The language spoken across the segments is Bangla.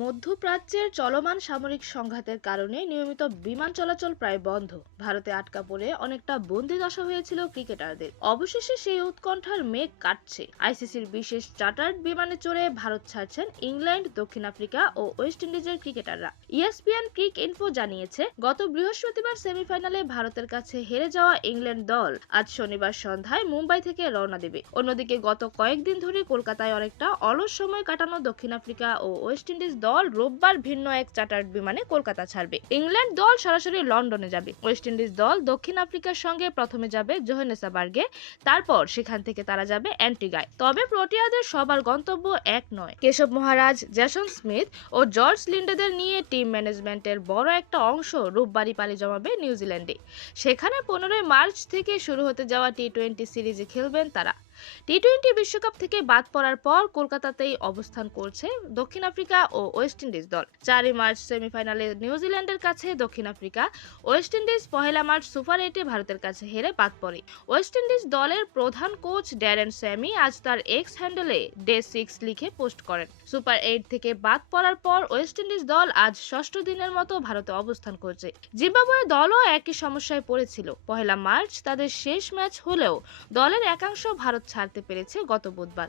মধ্যপ্রাচ্যের চলমান সামরিক সংঘাতের কারণে নিয়মিত বিমান চলাচল প্রায় বন্ধ। ভারতে আটকা পড়ে অনেকটা বন্দিদশা হয়েছিল ক্রিকেটারদের। অবশেষে সেই উৎকণ্ঠার মেঘ কাটছে। আইসিসির বিশেষ চার্টার্ড বিমানে চড়ে ভারত ছাড়ছেন ইংল্যান্ড, দক্ষিণ আফ্রিকা ও ওয়েস্ট ইন্ডিজের ক্রিকেটাররা। ইএসপিএন ক্রিক ইনফো জানিয়েছে, গত বৃহস্পতিবার সেমিফাইনালে ভারতের কাছে হেরে যাওয়া ইংল্যান্ড দল আজ শনিবার সন্ধ্যায় মুম্বাই থেকে রওনা দেবে। অন্যদিকে গত কয়েকদিন ধরে কলকাতায় অনেকটা অলস সময় কাটানো দক্ষিণ আফ্রিকা ও ওয়েস্ট ইন্ডিজ দল রোববার ভিন্ন এক চার্টার্ড বিমানে কলকাতা ছাড়বে। ইংল্যান্ড দল সরাসরি লন্ডনে যাবে। ওয়েস্ট ইন্ডিজ দল দক্ষিণ আফ্রিকার সঙ্গে প্রথমে যাবে জোহেনেসবার্গে, তারপর সেখান থেকে তারা যাবে অ্যান্টিগায়। তবে প্রোটিয়াদের সবার গন্তব্য এক নয়। কেশব মহারাজ, জেসন স্মিথ ও জর্জ লিন্ডেদের নিয়ে টিম ম্যানেজমেন্টের বড় একটা অংশ রোববারই পাড়ি জমাবে নিউজিল্যান্ডে। সেখানে 15 মার্চ থেকে শুরু হতে যাওয়া টি-20 সিরিজে খেলবেন তারা। টি-20 বিশ্বকাপ থেকে বাদ পড়ার পর কলকাতাতেই অবস্থান করছে দক্ষিণ আফ্রিকা ও ওয়েস্ট ইন্ডিজ দল। 4 মার্চ সেমিফাইনালে নিউজিল্যান্ডের কাছে দক্ষিণ Africa, West Indies 1 March super 8-এ ভারতের কাছে হেরে বাদ পড়ে। ওয়েস্ট ইন্ডিজ দলের প্রধান কোচ ড্যারেন স্যামি আজ তার এক্স হ্যান্ডেলে ডে 6 লিখে পোস্ট করেন। সুপার 8 থেকে বাদ পড়ার পর ওয়েস্ট ইন্ডিজ দল আজ ষষ্ঠ দিনের মতো ভারতে অবস্থান করছে। জিম্বাবুয়ে দলও একই সমস্যায় পড়েছিল। 1 মার্চ তাদের শেষ ম্যাচ হলেও দলের একাংশ ভারত ছাড়তে পেরেছে গত বুধবার।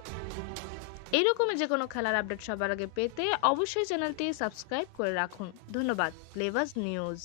এইরকমই যে কোনো খেলার আপডেট সবার আগে পেতে অবশ্যই চ্যানেলটি সাবস্ক্রাইব করে রাখুন। ধন্যবাদ। প্লেবাজ নিউজ।